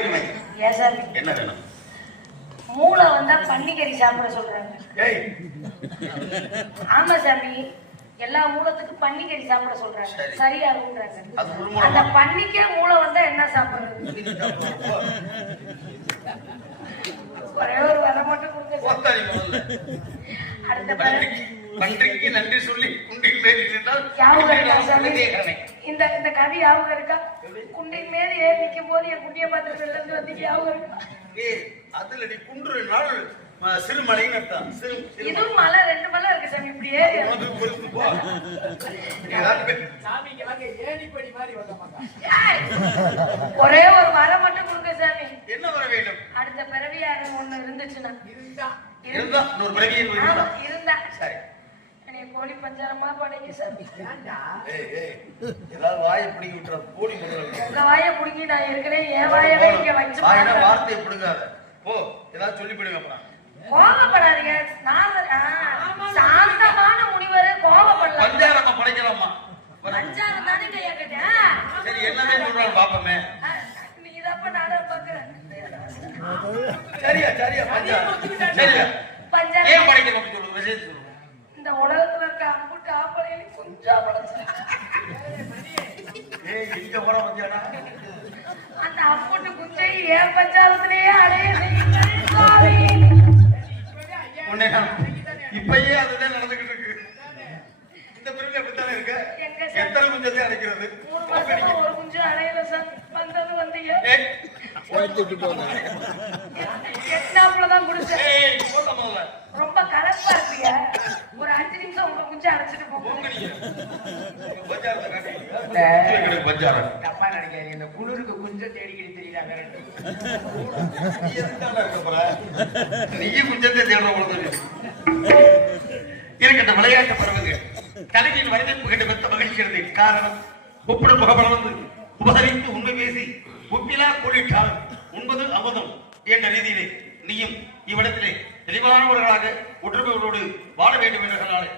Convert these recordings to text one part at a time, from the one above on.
என்ன வேணும்? மூளை வந்தா பன்னிக்கறி சாப்பிட சொல்றாங்க. ஆமா சாமி. எல்லா மூலத்துக்கும் பன்னிக்கறி சாப்பிட சொல்றாங்க. சரி. சரியா இருக்குன்றாங்க. அந்த பன்னிக்கே மூளை வந்தா என்ன சாப்பிடுறது? ஒரே ஒரு வரை மட்டும் முதல்ல அடுத்த நன்றிக்கு நன்றி சொல்லி குண்டில் மேல். இந்த இந்த கவி ஞாபகம் இருக்கா? குண்டின் மேல ஏறி நிக்கும் போது என் குண்டிய பார்த்து வெளில இருந்து வந்து ஞாபகம் இருக்கா? ஏய் அதுல நீ குன்று நாள் சிறுமலைன்னு அர்த்தம். இதுவும் மலை ரெண்டு மலை இருக்கு சாமி இப்படி ஏறி! ஒரே ஒரு வரை மட்டும் கொடுங்க சாமி. என்ன வர வேண்டும்? அடுத்த பிறவியாக ஒண்ணு இருந்துச்சுன்னா. இருந்தா. இருந்தா. இருந்தா. சரி. கோழி பஞ்சாரமா சாமி ஏதாவது வாயை பிடிங்கி விட்டுற முதல்ல உங்க வாயை புடுங்கி நான் இருக்கிறேன் என் வாயவே இங்க வச்சு வாயினா பார்த்தா- வார்த்தையை பிடுங்காத. போ ஏதாவது சொல்லி பிடுங்க அப்புறம் கோபப்படாதீங்க சாந்தமான முனிவரே கோபப்படலாம் பஞ்சாரத்தை படைக்கலாமா வர. பஞ்சாரம் தானே கையாக்கிட்ட சரி என்னவே சொல்றாரு பாப்பமே நீ இதப்ப நானும் பாக்குறேன் சரியா சரியா பஞ்சாரம் சரியா பஞ்சாரம் ஏன் படைக்கணும் அப்படி சொல்லுங்க விஷயம் சொல்லுங்க இந்த உலகத்துல இருக்க அம்புட்டு ஆப்படையில கொஞ்சம் படைச்சு ஏய் இங்க போற பத்தியாடா அந்த அம்புட்டு குஞ்சை ஏன் பஞ்சாரத்திலேயே அடைய செய்யுங்கள் சுவாமி. உன்னை நான் இப்பயே அதுதான் நடந்துகிட்டு இருக்கு இந்த பிறகு அப்படித்தானே இருக்கு எங்க சார்? எத்தனை குஞ்சத்தை அடைக்கிறது மூணு மாசமா ஒரு குஞ்சு அடையல சார் வந்தது வந்தீங்க ஏய், எட்டாப்புலதான் குடிச்சேன். முதல்ல. ரொம்ப கலப்பா இருப்பீங்க ஒரு அஞ்சு நிமிஷம் உங்க குஞ்சு அடைச்சிட்டு போங்க. குஞ்சு. தப்பா இந்த குளிருக்கு கொஞ்சம் தேடிக்கிட்டு தெரியல? நீயும் குஞ்சத்தை தேடுற பொழுது இருக்கட்டும் விளையாட்டு பறவைங்க கலைஞர் வரவேற்பு கண்டு பெற்ற மகிழ்ச்சி காரணம் ஒப்பிட முகப்பளர்ந்து உபகரித்து உண்மை பேசி உப்பிலா கூடிட்டால் உண்பது அமுதம் என்ற ரீதியிலே நீயும் இவ்விடத்திலே தெளிவானவர்களாக ஒற்றுமையோடு வாழ வேண்டும் என்ற சொன்னாலே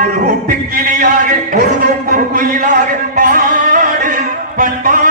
ஒரு ஊட்டுக்கிளியாக ஒரு நோக்கு குயிலாக பாடு பண்பாடு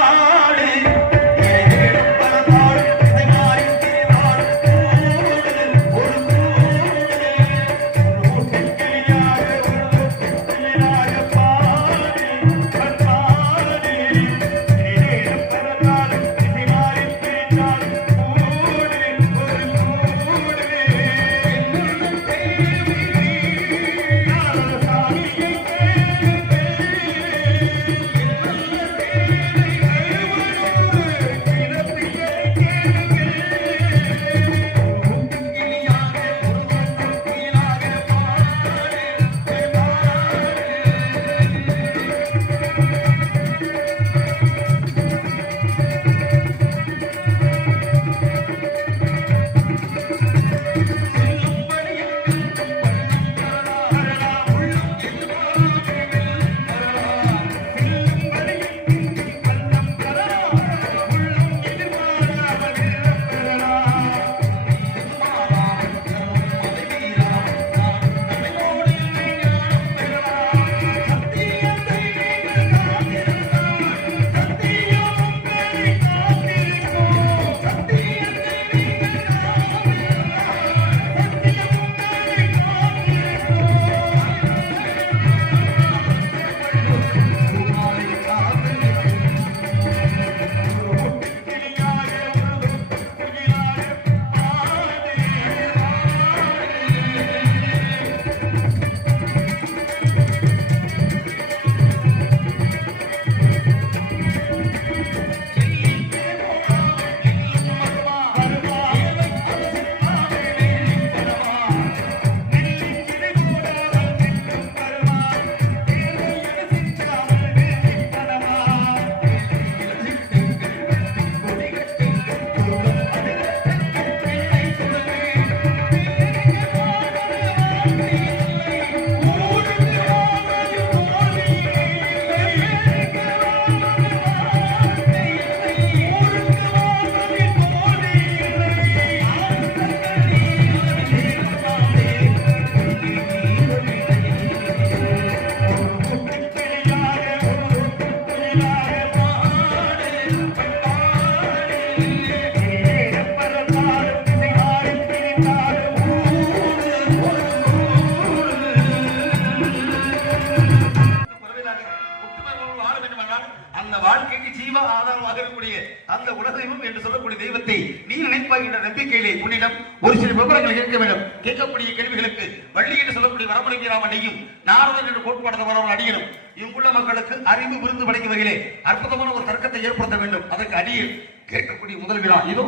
அந்த உலகம் என்று சொல்லக்கூடிய தெய்வத்தை நீ நினைப்பாய் என்ற நம்பிக்கையிலே உன்னிடம் ஒரு சில விவரங்கள் கேட்க வேண்டும். கேட்கக்கூடிய கேள்விகளுக்கு வள்ளி என்று சொல்லக்கூடிய வரமுறைகிறாம அடியும். நாரதன் என்று கோட்பாடு வரவன் அடியனும் இங்குள்ள மக்களுக்கு அறிவு விருந்து படைக்கும் வகையிலே அற்புதமான ஒரு தர்க்கத்தை ஏற்படுத்த வேண்டும். அதற்கு அடியில் கேட்கக்கூடிய முதல் வினா இதோ.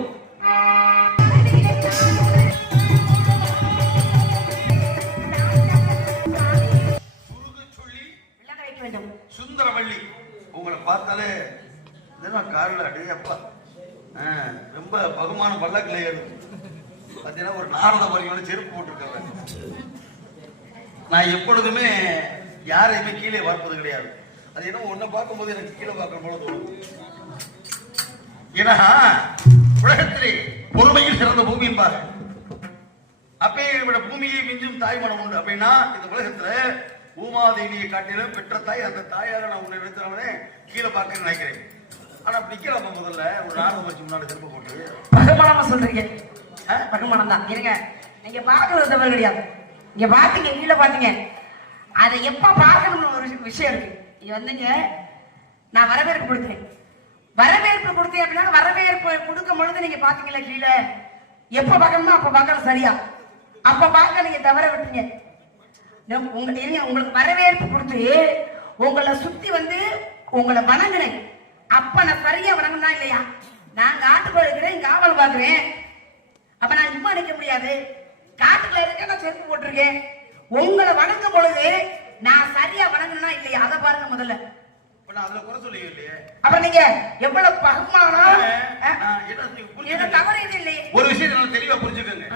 சுந்தரவள்ளி உங்களை பார்த்தாலே இதெல்லாம் காரில் அடையப்பா ரொம்ப பகுமான பல்லக்கில் ஏறும். பார்த்தீங்கன்னா ஒரு நாரத மொழியோட செருப்பு போட்டிருக்காங்க நான் எப்பொழுதுமே யாரையுமே கீழே பார்ப்பது கிடையாது. அது என்ன ஒன்றை பார்க்கும்போது எனக்கு கீழே பார்க்குற போல தோணும். ஏன்னா உலகத்திலே பொறுமையில் சிறந்த பூமி பாரு அப்பே விட பூமியை மிஞ்சும் தாய் மனம் உண்டு. அப்படின்னா இந்த உலகத்துல பூமாதேவியை காட்டிலும் பெற்ற தாய் அந்த தாயாக நான் உன்னை நினைத்தவனே கீழே பார்க்க நினைக்கிறேன். ஆனா நிக்கிறப்ப முதல்ல. ஒரு ஆர்வம் வச்சு முன்னாடி திரும்ப போட்டு. பகமானமா சொல்றீங்க. பகமானம் தான் இருங்க. நீங்க பார்க்கறது தவறு கிடையாது. இங்க பாத்தீங்க கீழே பாத்தீங்க அதை எப்ப பார்க்கணும்னு ஒரு விஷயம் இருக்கு. இங்க வந்துங்க. நான் வரவேற்பு கொடுத்தேன் வரவேற்பு கொடுத்தேன் அப்படின்னா வரவேற்பு கொடுக்கும் பொழுது நீங்க பாத்தீங்களா கீழே. எப்ப பார்க்கணுமோ அப்ப பார்க்கணும் சரியா? அப்ப பார்க்க நீங்க தவற விட்டீங்க நம்- உங்க இருங்க உங்களுக்கு வரவேற்பு கொடுத்து உங்களை சுத்தி வந்து உங்களை வணங்குனேன் அப்ப நான் சரியா வணங்கினா இல்லையா? நான் காட்டுக்குள்ள இருக்கிறேன் காவல் பாக்குறேன் அப்ப நான் சும்மா நிக்க முடியாது. காட்டுக்குள்ள இருக்கேன் நான் செருப்பு போட்டிருக்கேன். உங்களை வணங்கும் பொழுது நான் சரியா வணங்கினா இல்லையா? அதை பாருங்க முதல்ல. அதுல குறை சொல்லுங்க இல்லையே. அப்ப நீங்க எவ்வளவு புரிஞ்சுக்கங்க. தவறு இது இல்லையே. ஒரு விஷயத்தை நல்லா தெளிவா புரிஞ்சுக்கோங்க.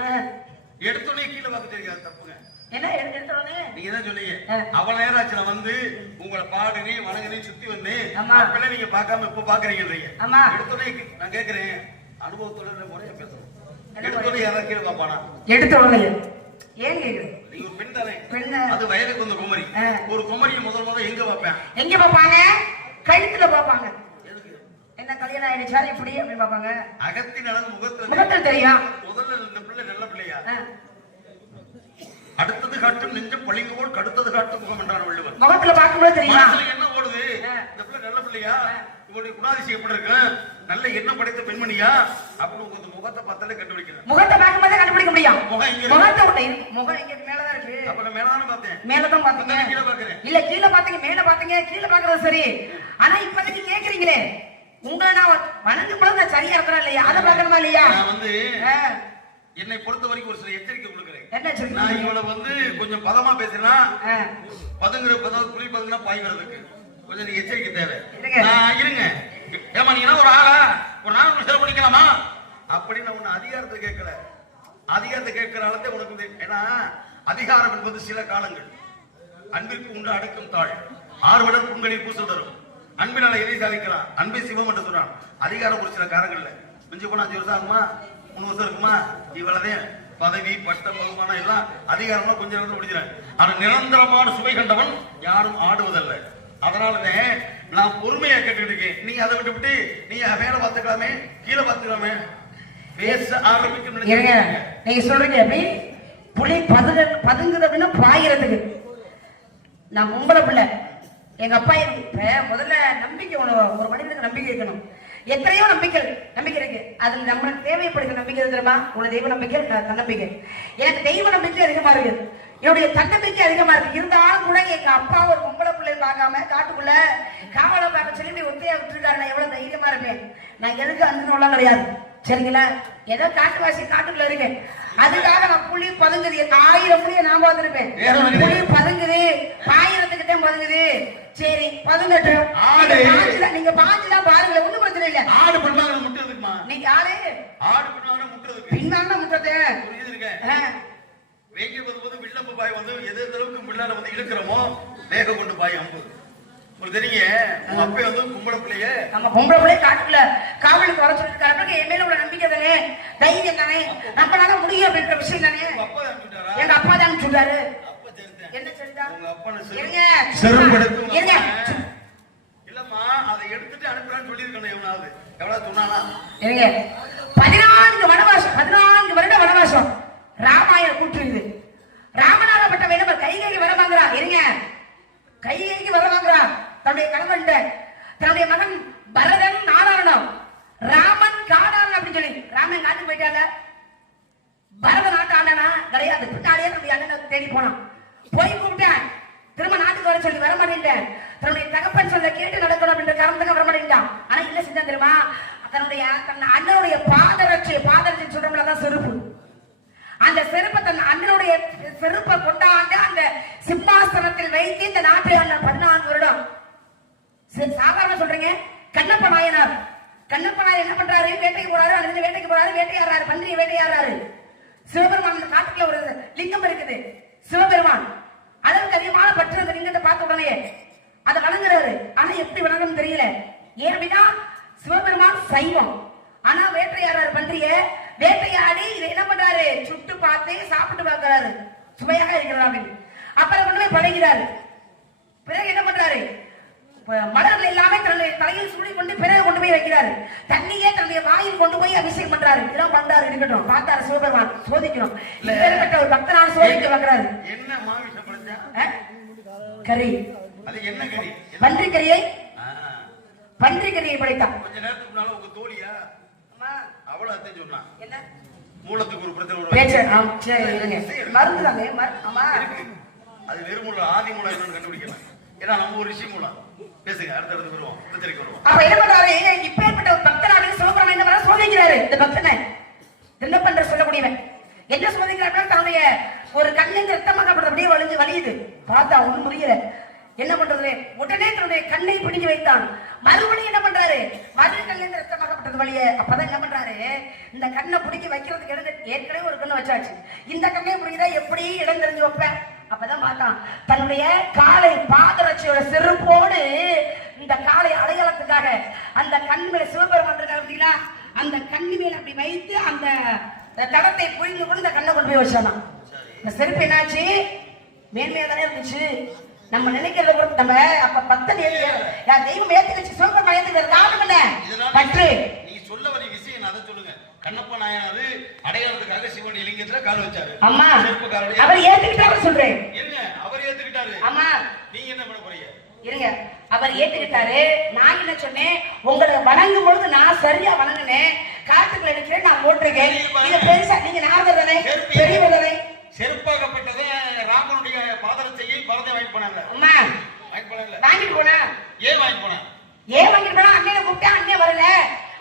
எடுத்தோடனே கீழே பார்க்க தெரியாது தப்புங்க. என்ன எடுத்து எடுத்தோடனே நீங்க தான் சொன்னீங்க. அவ்வளவு நேரம் ஆச்சு நான் வந்து உங்களை பாடுனே வணங்கினே சுத்தி வந்தேன். அப்பெல்லாம் நீங்க பார்க்காம இப்ப பாக்குறீங்கன்றீங்க ஆமா. எடுத்தோடனே நான் கேக்குறேன் அனுபவத்தோட முறையா பேசணும் எடுத்தோடனே யாராவது கீழே ஏன் கேக்குறேன் நீங்க பெண் தானே. பெண்ணு. அது வயதுக்கு வந்த குமரி. ஒரு குமரியை முதல் முதல்ல எங்க பார்ப்பேன்? எங்க பாப்பாங்க கழுத்துல பாப்பாங்க என்ன கல்யாணம் ஆயிடுச்சா இப்படி அப்படின்னு பாப்பாங்க அகத்தின் அளவு முகத்துல முகத்துல தெரியும்? முதல்ல இந்த பிள்ளை நல்ல பிள்ளையா. அடுத்தது காட்டும் நெஞ்சம் பளிங்கு போல் கடுத்தது காட்டும் முகம் என்றார் வள்ளுவர். முகத்துல பார்க்கும்போது தெரியுமா என்ன ஓடுது. இந்த பிள்ளை நல்ல பிள்ளையா? இவருடைய குணாதிசயம் எப்படி இருக்கு? நல்ல எண்ணம் படைத்த பெண்மணியா? அப்படின்னு உங்க முகத்தை பார்த்தாலே கண்டுபிடிக்கிறேன் முகத்தை பார்க்கும்போதே கண்டுபிடிக்க முடியும். முகம் இங்க. முகத்தை முகம் இங்க மேலதான் இருக்கு. அப்ப மேலான பார்த்தேன். மேலதான் பாத்தீங்க அதான் கீழே பார்க்கிறேன். இல்ல கீழே பாத்தீங்க மேல பாத்தீங்க கீழே பாக்குறது சரி. ஆனா இப்போதைக்கு கேக்குறீங்களே. உங்களை நான் வணங்கும் பொழுது சரியா இருக்கிறேன் இல்லையா? அதை பார்க்கணுமா இல்லையா? வந்து. என்னை பொறுத்த வரைக்கும் ஒரு சில எச்சரிக்கை கொடுக்குறேன்? நான் இவளை வந்து கொஞ்சம் பதமா பேசினா. பதுங்குற பதம் குளி பதுங்கினா பாய்கிறதுக்கு. கொஞ்சம் நீங்க எச்சரிக்கை தேவை. நான் இருங்க. ஏமா நீங்க ஒரு ஆளா? ஒரு நாள் செலவு பண்ணிக்கலாமா? அப்படின்னு நான் உன்னை அதிகாரத்தை கேட்கல. அதிகாரத்தை கேட்கிற அளவுக்கு உனக்கு ஏன்னா அதிகாரம் என்பது சில காலங்கள். அன்பிற்கு உண்டு அடக்கும் தாழ் ஆறுவடர் உங்களில் பூசல் தரும். அன்பினால எதை சாதிக்கலாம்? அன்பே சிவம் என்று சொன்னான். அதிகாரம் ஒரு சில காலங்கள்ல. மிஞ்சி போனா அஞ்சு வருஷம் ஆகுமா? மூணு வருஷம் இருக்குமா இவ்வளவே பதவி பட்டம் பகுமானம் எல்லாம் அதிகாரமா கொஞ்ச நேரத்தில் முடிஞ்சிடும். ஆனா நிரந்தரமான சுவை கண்டவன் யாரும் ஆடுவதல்ல. அதனாலதான் நான் பொறுமையா கேட்டுட்டு இருக்கேன். நீ அதை விட்டு விட்டு நீ மேல பாத்துக்கலாமே கீழே பாத்துக்கலாமே பேச ஆரம்பிக்கும் நீங்க சொல்றீங்க எப்படி? புலி பதுங்க பதுங்குது அப்படின்னா பாயிறதுக்கு நான் பொம்பளை பிள்ளை. எங்க அப்பா எனக்கு முதல்ல நம்பிக்கை ஒரு மனிதனுக்கு நம்பிக்கை இருக்கணும் எத்தனையோ நம்பிக்கை நம்பிக்கை இருக்கு. அதுல நம்மளுக்கு தேவைப்படுகிற நம்பிக்கை தெரியுமா? உன தெய்வ நம்பிக்கை நான் தன்னம்பிக்கை. எனக்கு தெய்வ நம்பிக்கை அதிகமா இருக்கு. என்னுடைய தன்னம்பிக்கை அதிகமா இருக்கு. இருந்தாலும் கூட எங்க அப்பா ஒரு பொம்பளை பிள்ளை பார்க்காம காட்டுக்குள்ள காவலை பார்க்க சொல்லி ஒத்தையா விட்டுருக்காரு. நான் எவ்வளவு தைரியமா இருப்பேன். நான் எதுக்கு அந்த கிடையாது. சரிங்களா? ஏதோ காட்டுவாசி காட்டுக்குள்ள இருக்கேன். அதுக்காக நான் புலி பதுங்குது. ஆயிரம் புலியை நான் பார்த்திருப்பேன். புலி பதுங்குது. பாயிரத்துக்கிட்டே பதுங்குது. சரி பதுங்கட்டும். ஆடு. நீங்க பாஞ்சுல- நீங்க பாஞ்சுலாம் பாருங்களேன். ஒண்ணும் பிரச்சனை இல்ல. ஆடு பண்ணாங்க முட்டுறதுக்குமா? நீங்க ஆளு. ஆடு பண்ணாங்க முட்டுறதுக்கு. புரியுது இருக்க வேங்கி வந்து போது வில்லம்பு பாய் வந்து எது அளவுக்கு முள்ளால வந்து இழுக்கிறோமோ வேக கொண்டு பாய் அம்பு. உங்களுக்கு தெரியுங்க உங்க அப்பே வந்து கும்பல பிள்ளைய. நம்ம பொம்பளை பிள்ளை காட்டுக்குள்ள காவலுக்கு வர சொல்லிருக்காரு என் மேல உள்ள நம்பிக்கை தானே? தைரியம் தானே? நம்மளால முடியும் அப்படின்ற விஷயம் தானே? எங்க அப்பா தான் சொல்றாரு. என்ன சொல்லிட்டா இருங்க. இருங்க. இல்லம்மா அதை எடுத்துட்டு அனுப்புறான்னு சொல்லியிருக்கணும் எவனாவது. எவ்வளவு சொன்னானா? இருங்க. பதினான்கு வனவாசம் பதினான்கு வருட வனவாசம். ராமாயணம் கூட்டுருது ராமநாதப்பட்ட வேணவர் கைகைக்கு வர வாங்குறா இருங்க. கைகைக்கு வர வாங்குறா தன்னுடைய கணவன் தன்னுடைய மகன் பரதன் நாராயணம் ராமன் காடாளன் அப்படின்னு சொல்லி ராமன் காட்டுக்கு போயிட்டால பரத நாட்டு ஆண்டனா கிடையாது பின்னாடியே தன்னுடைய அண்ணனை தேடி போனான். போய் கூப்பிட்டேன். திரும்ப நாட்டுக்கு வர சொல்லி வரமாட்டேன் தன்னுடைய தகப்பன் சொல்ல கேட்டு நடக்கணும் அப்படின்ற காரணத்துக்கு வரமாட்டேன்ட்டான். ஆனா இல்ல செஞ்சா தெரியுமா? தன்னுடைய தன் அண்ணனுடைய பாதரட்சி பாதரட்சி சொல்றோம்ல தான் செருப்பு. அந்த செருப்பை தன் அண்ணனுடைய செருப்பை கொண்டாண்டு அந்த சிம்மாசனத்தில் வைத்து இந்த நாட்டை ஆண்ட பதினான்கு வருடம். சாதாரண சொல்றீங்க. கண்ணப்ப நாயனார். கண்ணப்ப நாயர் என்ன பண்றாரு? வேட்டைக்கு போறாரு அங்கிருந்து வேட்டைக்கு போறாரு வேட்டையாடுறாரு பன்றியை வேட்டையாடுறாரு. சிவபெருமான் அந்த காட்டுக்குள்ள ஒரு லிங்கம் இருக்குது. சிவபெருமான். அளவுக்கு அதிகமான பற்று அந்த லிங்கத்தை பார்த்த உடனே அதை வணங்குறாரு. ஆனா எப்படி வணங்கணும்னு தெரியல. ஏன் அப்படின்னா சிவபெருமான் சைவம். ஆனா வேட்டையாடுறாரு பன்றிய. வேட்டையாடி இதை என்ன பண்றாரு? சுட்டு பார்த்து சாப்பிட்டு பார்க்கிறாரு. சுவையாக இருக்கிறதா அப்படின்னு. அப்புறம் கொண்டு போய் பழகிறாரு பிறகு என்ன பண்றாரு? மலர்கள் எல்லாமே தன்னுடைய தலையில் சூடி கொண்டு பிறகு கொண்டு போய் வைக்கிறாரு. தண்ணியே தன்னுடைய வாயில் கொண்டு போய் அபிஷேகம் பண்றாரு. இதெல்லாம் பண்றாரு இருக்கட்டும். பார்த்தாரு சிவபெருமான். சோதிக்கணும். இப்பேற்பட்ட ஒரு பக்தனான சோதிக்க வைக்கிறாரு என்ன மாமிசம்? கறி. அது என்ன கறி? பன்றி கறியை பன்றி கறியை படைத்தான். கொஞ்ச நேரத்துக்கு முன்னால உங்க தோழியா? அவள அத்தையும் சொன்னான் என்ன? மூலத்துக்கு ஒரு பிரச்சனை ஒரு பேச்சு. மருந்து தானே அது வெறுமூலம் ஆதி மூலம் கண்டுபிடிக்கலாம். ஏன்னா நம்ம ஒரு ரிஷி மூலம். பேசுங்க அடுத்தடுத்து வருவோம். பிரச்சனைக்கு வருவோம். அப்ப என்ன பண்றாரு? இப்பேற்பட்ட ஒரு பக்தனாக சிவபெருமான் என்ன பண்றாரு சோதிக்கிறாரு இந்த பக்தனை. என்ன பண்ற சொல்லக்கூடியவன்? என்ன சோதிக்கிறாருன்னா தன்னுடைய ஒரு கண்ணின் ரத்தமாகப்படுறது அப்படியே வலிஞ்சு வலியுது பார்த்தா ஒண்ணும் புரியல. என்ன பண்றது உடனே தன்னுடைய கண்ணை பிடிஞ்சு வைத்தான். மறுபடியும் என்ன பண்றாரு? மறு கண்ணின் ரத்தமாகப்பட்டது வழிய அப்பதான் என்ன பண்றாரு? இந்த கண்ணை பிடிச்சி வைக்கிறதுக்கு ஏற்கனவே ஒரு கண்ணு வச்சாச்சு. இந்த கண்ணை பிடிக்கிறதா எப்படி இடம் தெரிஞ்சு வைப்பேன். அப்பதான் பார்த்தான் தன்னுடைய காலை பாதரட்சியோட செருப்போடு இந்த காலை அடையாளத்துக்காக அந்த கண் மேல சிவபெருமான் இருக்காரு அப்படின்னா அந்த கண் மேல அப்படி வைத்து அந்த தடத்தை புரிந்து கொண்டு இந்த கண்ணை கொண்டு போய் வச்சானா இந்த செருப்பு என்னாச்சு? மேன்மையா தானே இருந்துச்சு. நம்ம நினைக்கிறத பொறுத்து நம்ம அப்ப யா தெய்வம் ஏத்துக்கிச்சு சிவபெருமான் ஏத்துக்கிறது காரணம் என்ன? பற்று. நீ சொல்ல வர விஷயம் அதை சொல்லுங்க. கண்ணப்ப நாயனாரு அடையாளத்துக்காக சிவன் இலிங்கத்துல கால் வச்சாரு. அம்மா அவர் ஏத்துக்கிட்டாரு சொல்றேன். என்ன அவர் ஏத்துக்கிட்டாரு. ஆமா நீங்க என்ன பண்ண போறீங்க? இருங்க அவர் ஏத்துக்கிட்டாரு. நான் என்ன சொன்னேன்? உங்களை வணங்கும் பொழுது நான் சரியா வணங்கினேன். காட்டுக்குள்ள இருக்கிறேன் நான் ஓட்டிருக்கேன் இது பெருசா நீங்க நாரதர் தானே பெரியவர் தானே செருப்பாகப்பட்டதை ராமனுடைய பாதரட்சையை பரதை வாங்கி போனாங்க அம்மா. வாங்கி போனாங்க வாங்கிட்டு போனா? ஏன் வாங்கி போனா ஏன் வாங்கிட்டு போனா? அண்ணனை கூப்பிட்டா அண்ணன் வரல.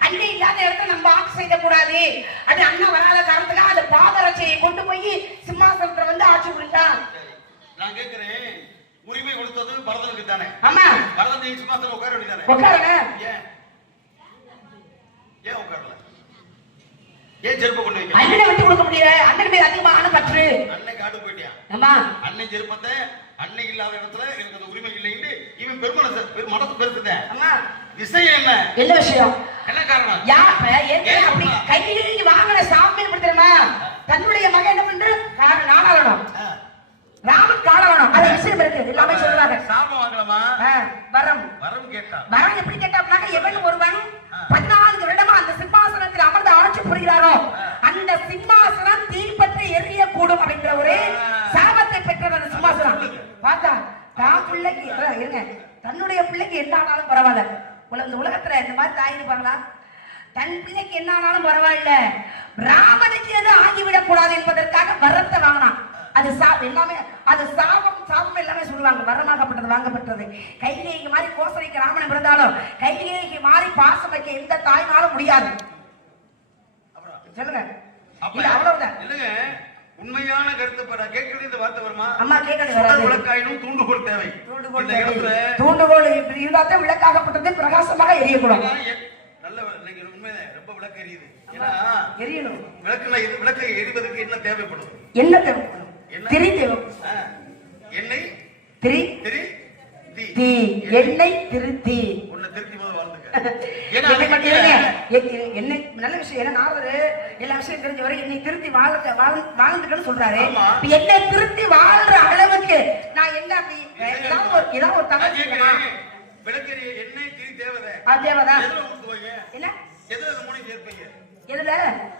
அண்ணன் இல்லாத இடத்துல நம்ம ஆட்சி செய்ய கூடாது அது அண்ணன் வராத காரணத்துல அந்த பாதரட்சையை கொண்டு போய் சிம்மாசனத்துல வந்து ஆட்சி சரி நான் கேட்கிறேன் உரிமை கொடுத்தது பரதனுக்கு தானே? ஆமா. பரதன் சிம்மாசனம் உட்கார வேண்டியதானே உட்காருங்க ஏன்? ஏன் உட்காரல? ஏன் செருப்பு கொண்டு வைக்க அண்ணனை விட்டு கொடுக்க முடியல. அண்ணன் பேர் அதிகமான பற்று. அன்னை காட்டு போயிட்டியான் அம்மா அன்னை செருப்பத்தை அன்னை இல்லாத இடத்துல எனக்கு அந்த உரிமை இல்லைன்னு இவன் பெருமனச பெரு- மனசு பெருசுதேன் அம்மா விஷயம் என்ன? என்ன விஷயம்? அப்படி வாங்கின சாமி எப்படி தெரியுமா தன்னுடைய மகன் என்ன பண்ற நாடாளனம். ராமன் காலவனம் அது விஷயம் இருக்கு. எல்லாமே சொல்றாங்க. சாபம் வாங்கலாமா வரம். வரம் கேட்டா? வரம் எப்படி கேட்டாப்னாக்க எவன் ஒருவன் பதினான்கு வருடமா அந்த சிம்மாசனத்தில் அமர்ந்து ஆட்சி புரிகிறாரோ அந்த சிம்மாசனம் தீப்பற்றி எரியக்கூடும் அப்படிங்கிற ஒரு சாபத்தை பெற்றது அந்த சிம்மாசனம். பார்த்தா தான் பிள்ளைக்கு இருங்க. தன்னுடைய பிள்ளைக்கு என்ன ஆனாலும் பரவாயில்ல. இந்த உலகத்துல இந்த மாதிரி தாய் இருப்பாங்களா? தன் பிள்ளைக்கு என்ன ஆனாலும் பரவாயில்ல. ராமனுக்கு எது ஆகிவிடக் கூடாது என்பதற்காக வரத்தை வாங்கினான். அது சா- எல்லாமே அது சாபம் சாபம் எல்லாமே சொல்லுவாங்க. வரமாகப்பட்டது வாங்கப்பட்டது. கைகேயிக்கு மாதிரி கோசலைக்கு ராமன் பிறந்தாலும் கைகேயிக்கு மாறி பாசம் வைக்க எந்த தாய்னாலும் முடியாது. சொல்லுங்க. அவ்வளவுதான். உண்மையான கருத்து பெற கேட்கறது இந்த வார்த்தை வருமா? அம்மா கேட்கறது. விளக்காயினும் தூண்டுகோல் தேவை. தூண்டுகோல் இடத்துல தூண்டுகோல் இருந்தாத்தான் விளக்காகப்பட்டது பிரகாசமாக எரியக்கூடாது அதான் எ- நல்ல உண்மைதான். ரொம்ப விளக்கு எரியுது. ஏன்னா எரியணும். விளக்குல இது விளக்கை எரிவதற்கு என்ன தேவைப்படும்? என்ன தேவைப்படும்? திரி தேவை. எண்ணெய்? திரி? திரி? தீ. எண்ணெய்? திருத்தி உன்னை திருத்தி போது வாழ்ந்துக்க ஏன்னா என்னை நல்ல விஷயம். ஏன்னா நாரதரு எல்லா விஷயம் தெரிஞ்ச வரை என்னை திருத்தி வாழ்க்க வாழ்- வாழ்ந்துக்கன்னு சொல்றாரு. என்னை திருத்தி வாழ்ற அளவுக்கு நான் என்ன அப்படி ஏதாவது ஒரு திரி தேவதை. என்ன? எதுல மூணு சேர்ப்பீங்க? எதுல?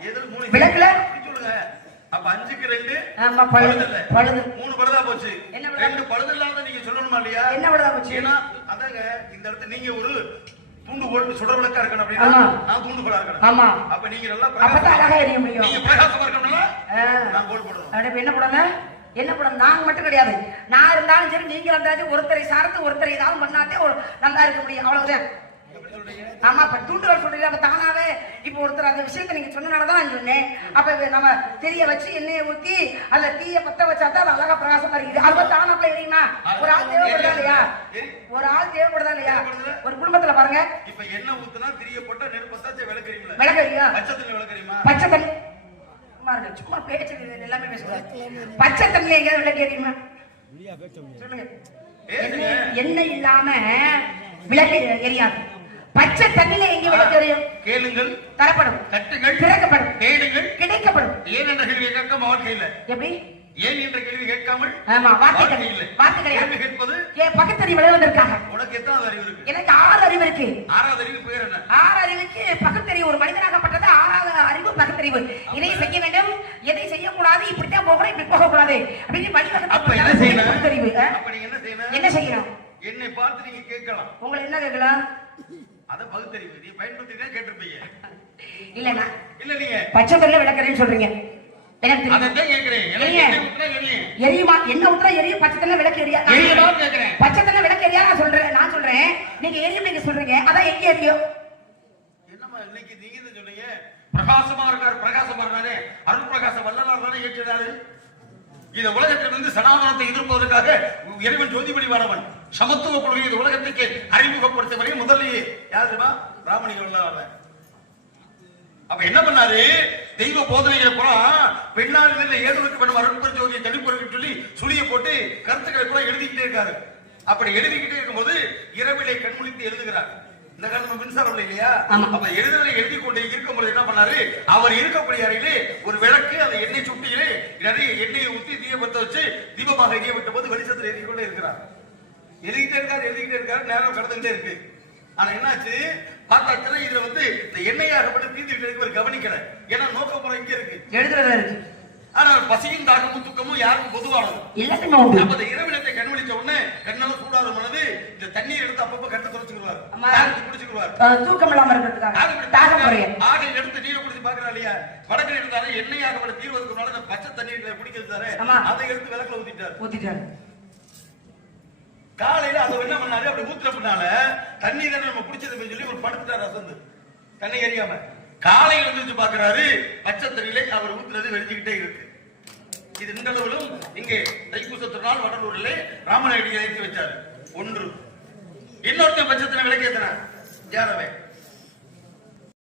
எதுல மூணு விளக்குல? சொல்லுங்க. அப்ப அஞ்சுக்கு ரெண்டு ஆமா பழுது பழுதில்ல. பழுது. மூணு பழுதா போச்சு. என்ன? ரெண்டு பழுது நீங்க சொல்லணுமா இல்லையா? என்ன பழுதா போச்சு? ஏன்னா அதாங்க இந்த இடத்துல நீங்க ஒரு தூண்டு போட்டு சுடர் விளக்கா இருக்கணும் அப்படின்னா. நான் தூண்டு போல இருக்கணும். ஆமா. அப்ப நீங்க நல்லா அப்பதான் பிரகாசமா- அழகா எரிய முடியும். நீங்க பிரகாசமா இருக்கணும்ல? ஆ. நான் கோல் போடணும். என்ன படம் என்ன படம் நாங்க மட்டும் கிடையாது. நான் இருந்தாலும் சரி நீங்க இருந்தாலும் ஒருத்தரை சார்ந்து ஒருத்தரை ஏதாவது பண்ணாதே நல்லா இருக்க முடியும். அவ்வளவுதான். ஆமா இப்ப தூண்டுதல் சொல்றீங்க அப்ப தானாவே இப்ப ஒருத்தர் அந்த விஷயத்தை நீங்க சொன்னனாலதான் நான் சொன்னேன். அப்ப நம்ம தெரிய வச்சு எண்ணெயை ஊத்தி அதுல தீய பத்த வச்சா தான் அது அழகா பிரகாசமா இருக்குது. அது தானாப்ல எரியுமா? ஒரு ஆள் தேவைப்படுதா இல்லையா? ஒரு ஆள் தேவைப்படுதா இல்லையா? ஒரு குடும்பத்துல பாருங்க. இப்ப எண்ணெய் ஊத்துனா திரிய போட்டா நெருப்பத்தாச்சே விளக்குறீங்களா விளக்கு எரியா பச்சை தண்ணி விளக்குறீமா பச்சை தண்ணி. சும்மா இருங்க, சும்மா பேச்சு எல்லாமே பேசக்கூடாது பச்சை தண்ணியில எங்க விளக்கு எரியுமா சொல்லுங்க. எண்ணெய் இல்லாம விளக்கு எரியாது. பச்சை தண்ணியில எங்க எரியும் கேளுங்கள். தரப்படும். கட்டுங்கள் திறக்கப்படும். தேடுங்கள் கிடைக்கப்படும். ஏன் என்ற கேள்வியை கேட்காம வாழ்க்கையில் எப்படி? ஏன் என்ற கேள்வி கேட்காமல் ஆமா வார்த்தை வாழ்க்கை இல்லை. வார்த்தை கேள்வி கேட்பது? என் பக்கத்தறி விளைவதற்காக. உனக்கு எத்தனாவது அறிவு இருக்கு? எனக்கு ஆறு அறிவு இருக்கு. ஆறாவது அறிவு பேர் என்ன? ஆறு அறிவுக்கு பகுத்தறிவு ஒரு மனிதனாகப்பட்டது. ஆறாவது அறிவு பகுத்தறிவு இதை செய்ய வேண்டும். எதை செய்யக்கூடாது? இப்படித்தான் போகணும் இப்படி போகக்கூடாது. அப்படின்னு அப்ப என்ன செய்யணும்? பகுத்தறிவு என்ன செய்யணும்? என்ன செய்யணும்? என்னை பார்த்து நீங்க கேட்கலாம். உங்களை என்ன கேட்கலாம்? அத பகுத்தறிவு. நீ பயன்படுத்தி தான் கேட்டிருப்பீங்க இல்லண்ணா இல்ல நீங்க. பச்சை தண்ணில விளக்கறேன்னு சொல்றீங்க. எரியும். என்ன விட்டுறா எரியும். பச்சை விளக்கு எரியா. பச்சை தண்ணில விளக்கு எரியா? நான் சொல்றேன். நான் சொல்றேன். நீங்க எரியும் நீங்க சொல்றீங்க. அதான் எங்க எரியும்? என்னம்மா இன்னைக்கு நீங்க தான் சொன்னீங்க? பிரகாசமா இருக்காரு. பிரகாசமா இருக்காரு. அருள் பிரகாசம் வல்லலார் தானே ஏற்றினாரு இந்த உலகத்திலிருந்து சனாதனத்தை எதிர்ப்பதற்காக இறைவன் ஜோதிபடி வாழவன் சமத்துவ கொள்கை இந்த உலகத்துக்கு அறிமுகப்படுத்தவரை முதல்லயே யாருமா ராமணிகள் வல்லவர் அப்ப என்ன பண்ணாரு? தெய்வ போதனைகளை பூரா பெண்ணால் இல்லை ஏதுவுக்கு பெண் அருட்பெரு ஜோதியை தனிப்பொருள் சொல்லி சுழிய போட்டு கருத்துக்களை பூரா எழுதிக்கிட்டே இருக்காரு. அப்படி எழுதிக்கிட்டே இருக்கும்போது இரவிலே கண்முழித்து எழுதுகிறார். இந்த காலத்துல மின்சாரம் இல்லை இல்லையா. அப்ப எழுதுதலை எழுதி கொண்டு இருக்கும்போது என்ன பண்ணாரு? அவர் இருக்கக்கூடிய அறையிலே ஒரு விளக்கு அந்த எண்ணெய் சுட்டியிலே நிறைய எண்ணெயை ஊத்தி தீய பத்த வச்சு தீபமாக எரிய விட்ட போது வெளிச்சத்தில் எரிய கொண்டே இருக்கிறார். எழுதிக்கிட்டே இருக்காரு எழுதிக்கிட்டே இருக்காரு நேரம் கடந்துகிட்டே இருக்கு. ஆனா என்னாச்சு? பார்த்தாச்சுன்னா இதுல வந்து இந்த எண்ணெயாகப்பட்டு தீர்ந்துகிட்டே இருக்கு கவனிக்கல. ஏன்னா நோக்கம் பூரா இங்க இருக்கு. எழுதுறதா இருக்கு. ஆனா பசியும் தாகமும் துக்கமும் யாருக்கும் பொதுவானது. அப்ப இந்த இரவினத்தை கண்விழிச்ச உடனே கண்ணால சூடாத மனது இந்த தண்ணீர் எடுத்து அப்பப்ப கட்டு துறைச்சுக்குவார். குடிச்சுக்குவார் தூக்கம் இல்லாம இருக்கிறதுக்காக. ஆக எடுத்து நீரை குடிச்சு பாக்குறா இல்லையா? வடக்கு எடுத்தாரு எண்ணெயாக தீர்வதற்குனால இந்த பச்சை தண்ணீர்ல குடிக்கிறது. அதை எடுத்து விளக்குல ஊத்திட்டாரு. ஊத்திட்டாரு. காலையில அதை என்ன பண்ணாரு? அப்படி ஊத்துற பின்னால தண்ணி தானே நம்ம குடிச்சது சொல்லி ஒரு படுத்துட்டார் அசந்து. தண்ணி எரியாம. காலையில எழுந்திருச்சு பாக்குறாரு பச்சை தண்ணியிலே அவர் ஊத்துறது வெடிச்சுக்கிட்டே இருக்கு. இது இந்த அளவிலும் இங்கே தைப்பூசத்தினால் வடலூரில் வடலூரிலே ராமநாயுடு இணைத்து வச்சாரு. ஒன்று. இன்னொருத்தன் பட்சத்தின விளக்கேத்தினார் யாரவே